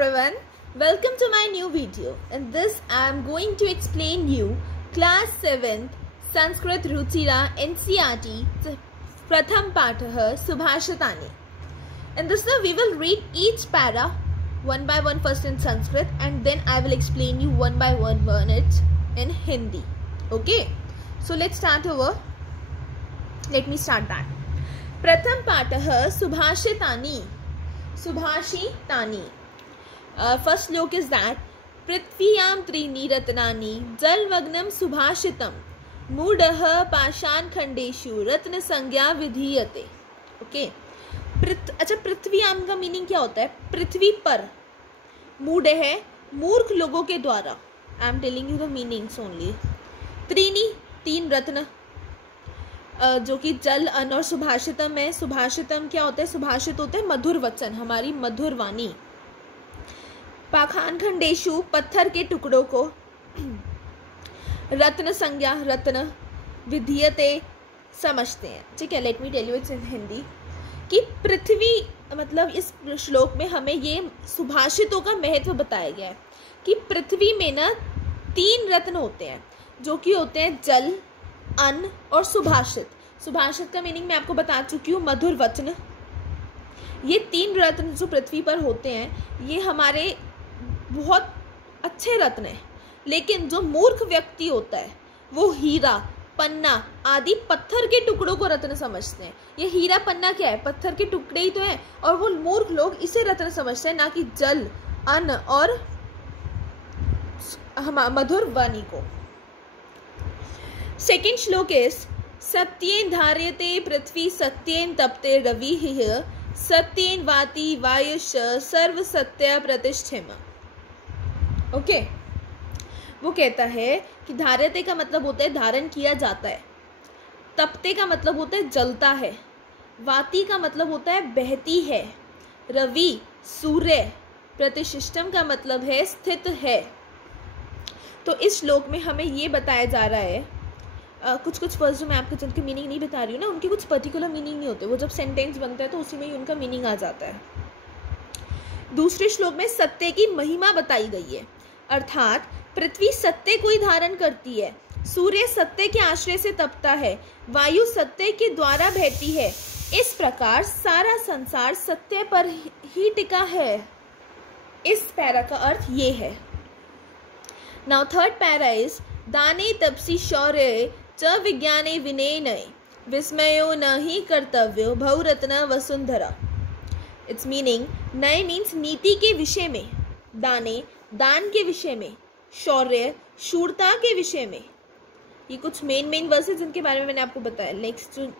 everyone, welcome to my new video. In this I am going to explain you class 7th Sanskrit Ruchira NCERT Pratham Patah Subhashitani. In this we will read each para one by one first in Sanskrit and then I will explain you one by one it in Hindi. Okay, so let's start over. Let me start that. Pratham Patah Subhashitani. Subhashitani. First slok is that Prithviyam Trini Ratnani Jalvagnam Subhashitam Mudah Pashan Khandeshu Ratna Sangya Vidhiyate. Okay. अच्छा, पृथ्वीयाम का meaning क्या होता है? पृथ्वी पर, मूढ़ है मूर्ख लोगों के द्वारा. I am telling you the meanings only. त्रीनी, तीन रत्न, जो कि जल, अन्न और सुभाषितम है. सुभाषितम क्या होता है? सुभाषित होते हैं मधुर वचन, हमारी मधुर वाणी. पाखान खंडेशु, पत्थर के टुकड़ों को. रत्न संज्ञा, रत्न. विधीयते, समझते हैं. ठीक है, let me tell you it's in Hindi कि पृथ्वी मतलब इस श्लोक में हमें ये सुभाषितों का महत्व बताया गया है कि पृथ्वी में ना तीन रत्न होते हैं जो कि होते हैं जल, अन्न और सुभाषित. सुभाषित का मीनिंग मैं आपको बता चुकी हूँ, मधुर वचन. ये तीन रत्न जो पृथ्वी पर होते हैं ये हमारे बहुत अच्छे रत्न हैं. लेकिन जो मूर्ख व्यक्ति होता है वो हीरा, पन्ना आदि पत्थर के टुकड़ों को रत्न समझते हैं. ये हीरा पन्ना क्या है? पत्थर के टुकड़े ही तो हैं. और वो मूर्ख लोग इसे रत्न समझते हैं, ना कि जल, अन्न और मधुर वाणी को. सेकेंड श्लोक इज सत्येन धार्यते पृथ्वी सत्येन तपते रविः सत्येन वाति वायुश्च सर्व सत्य प्रतिष्ठिम. ओके, वो कहता है कि धार्यते का मतलब होता है धारण किया जाता है. तपते का मतलब होता है जलता है. वाति का मतलब होता है बहती है. रवि, सूर्य. प्रतिष्ठितम का मतलब है स्थित है. तो इस श्लोक में हमें ये बताया जा रहा है, कुछ वर्ड्स जो मैं आपको जिनकी मीनिंग नहीं बता रही हूँ ना, उनके कुछ पर्टिकुलर मीनिंग नहीं होते. वो जब सेंटेंस बनता है तो उसी में ही उनका मीनिंग आ जाता है. दूसरे श्लोक में सत्य की महिमा बताई गई है, अर्थात पृथ्वी सत्य को ही धारण करती है. सूर्य सत्य के आश्रय से तपता है. वायु सत्य के द्वारा बहती है. इस प्रकार सारा संसार सत्य पर ही टिका है. इस पैरा का अर्थ ये है. नाउ थर्ड पैरा इज दाने तपसी शौर्य च विज्ञाने विनय विस्मयो न ही कर्तव्यो बहुरत्न वसुंधरा. इट्स मीनिंग नय मीन्स नीति के विषय में, दाने दान के विषय में, शौर्य शूरता के विषय में. ये कुछ मेन वर्सेस जिनके बारे में मैंने आपको बताया. नेक्स्ट जो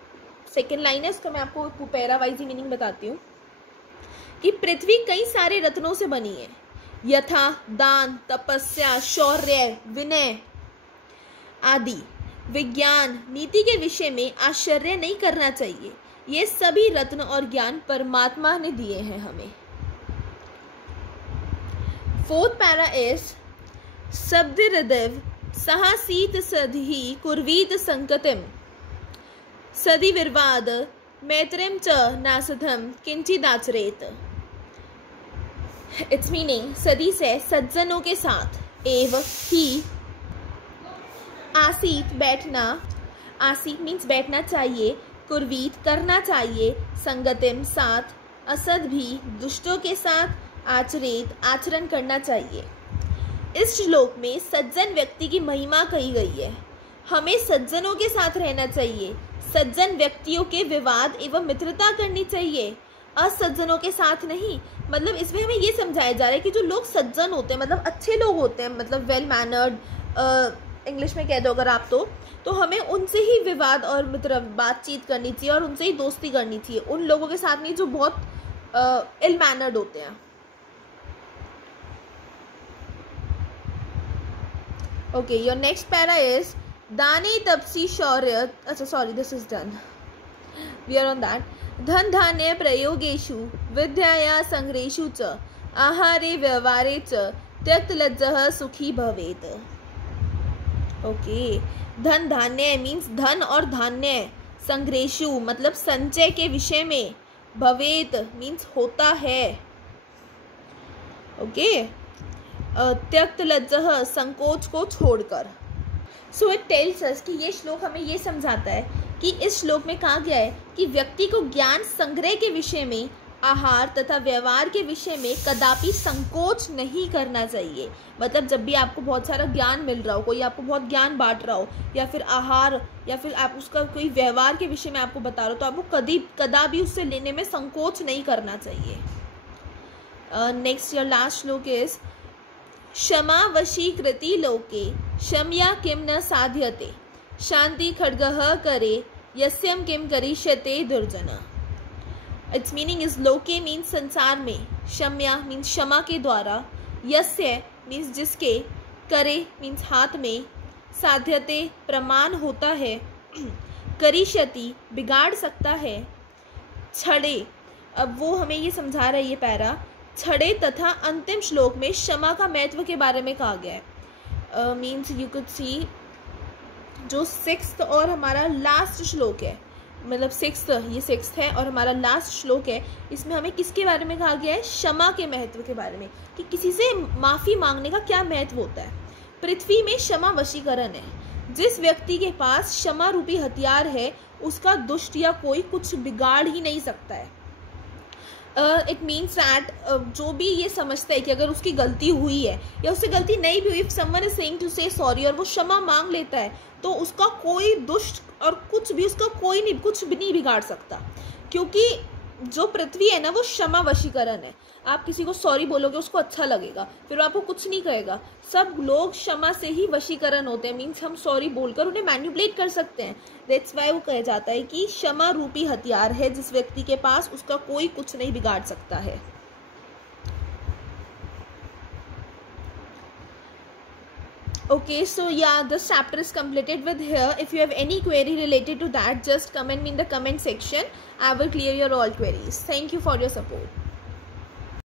सेकेंड लाइन है उसका मैं आपको पैरा वाइज ही मीनिंग बताती हूँ कि पृथ्वी कई सारे रत्नों से बनी है, यथा दान, तपस्या, शौर्य, विनय आदि. विज्ञान नीति के विषय में आश्चर्य नहीं करना चाहिए. ये सभी रत्न और ज्ञान परमात्मा ने दिए हैं हमें. फोर्थ पैरा इज शब्द हृदय सहासीत सधि कुर्वीत संकतिम सदि विर्वाद मैत्रिम च नासधम किंचिदाचरेत. इट्स मीनिंग सदी से सज्जनों के साथ, एवं ही आसीत बैठना, आसीत मीन्स बैठना चाहिए, कुर्वीत करना चाहिए, संगतिम साथ, असद भी दुष्टों के साथ, आचरित आचरण करना चाहिए. इस श्लोक में सज्जन व्यक्ति की महिमा कही गई है. हमें सज्जनों के साथ रहना चाहिए. सज्जन व्यक्तियों के विवाद एवं मित्रता करनी चाहिए, असज्जनों के साथ नहीं. मतलब इसमें हमें ये समझाया जा रहा है कि जो लोग सज्जन होते हैं मतलब अच्छे लोग होते हैं, मतलब वेल मैनर्ड, इंग्लिश में कह दो अगर आप तो हमें उनसे ही विवाद और मित्र बातचीत करनी चाहिए और उनसे ही दोस्ती करनी चाहिए. उन लोगों के साथ नहीं जो बहुत इल मैनर्ड होते हैं. Okay, your next para is दाने तपसी शौर्य. अच्छा sorry, this is done. We are on that. धन धान्य प्रयोगेषु विद्याया संग्रहेषु च आहारे व्यवहारे च त्यक्त लज्जः सुखी भवेत. ओके, धन धान्य मीन्स धन और धान्य, संग्रहेषु मतलब संचय के विषय में, भवेत मीन्स होता है. ओके, त्यक्त लज्जः, संकोच को छोड़कर। सो इट टेल्स अस कि ये श्लोक हमें ये समझाता है कि इस श्लोक में कहा गया है कि व्यक्ति को ज्ञान संग्रह के विषय में, आहार तथा व्यवहार के विषय में कदापि संकोच नहीं करना चाहिए। मतलब जब भी आपको बहुत सारा ज्ञान मिल रहा हो, कोई आपको बहुत ज्ञान बांट रहा हो, या फिर आहार, या फिर आप उसका कोई व्यवहार के विषय में आपको बता रहे हो, तो आपको कदापि उससे लेने में संकोच नहीं करना चाहिए। नेक्स्ट योर लास्ट श्लोक इज क्षमा वशीकृति लोके क्षम्या किम न साध्यते शांति खड्गः करे यस्यम किम करिष्यते दुर्जना। इट्स मीनिंग इज लोके मीन्स संसार में, क्षम्या मीन्स क्षमा के द्वारा, यस्य मीन्स जिसके, करे मीन्स हाथ में, साध्यते प्रमाण होता है, करिष्यति बिगाड़ सकता है, छड़े, अब वो हमें ये समझा रहा है ये पैरा, छड़े तथा अंतिम श्लोक में क्षमा का महत्व के बारे में कहा गया है। मीन्स यू कुड सी जो 6th और हमारा लास्ट श्लोक है, मतलब 6th, ये 6th है और हमारा लास्ट श्लोक है, इसमें हमें किसके बारे में कहा गया है? क्षमा के महत्व के बारे में, कि किसी से माफ़ी मांगने का क्या महत्व होता है। पृथ्वी में क्षमा वशीकरण है। जिस व्यक्ति के पास क्षमा रूपी हथियार है उसका दुष्ट या कोई कुछ बिगाड़ ही नहीं सकता है। इट मीन्स दैट जो भी ये समझता है कि अगर उसकी गलती हुई है या उससे गलती नहीं भी हुई, if someone is saying to say sorry और वो क्षमा मांग लेता है, तो उसका कोई दुष्ट और कुछ भी, उसका कोई नहीं, कुछ भी नहीं बिगाड़ सकता, क्योंकि जो पृथ्वी है ना वो क्षमा वशीकरण है। आप किसी को सॉरी बोलोगे उसको अच्छा लगेगा, फिर वो आपको कुछ नहीं कहेगा। सब लोग क्षमा से ही वशीकरण होते हैं, मीन्स हम सॉरी बोलकर उन्हें मैनिपुलेट कर सकते हैं। दैट्स वाई वो कहा जाता है कि क्षमा रूपी हथियार है जिस व्यक्ति के पास, उसका कोई कुछ नहीं बिगाड़ सकता है। Okay, so yeah, this chapter is completed with here. If you have any query related to that, just comment me in the comment section. I will clear your all queries. Thank you for your support.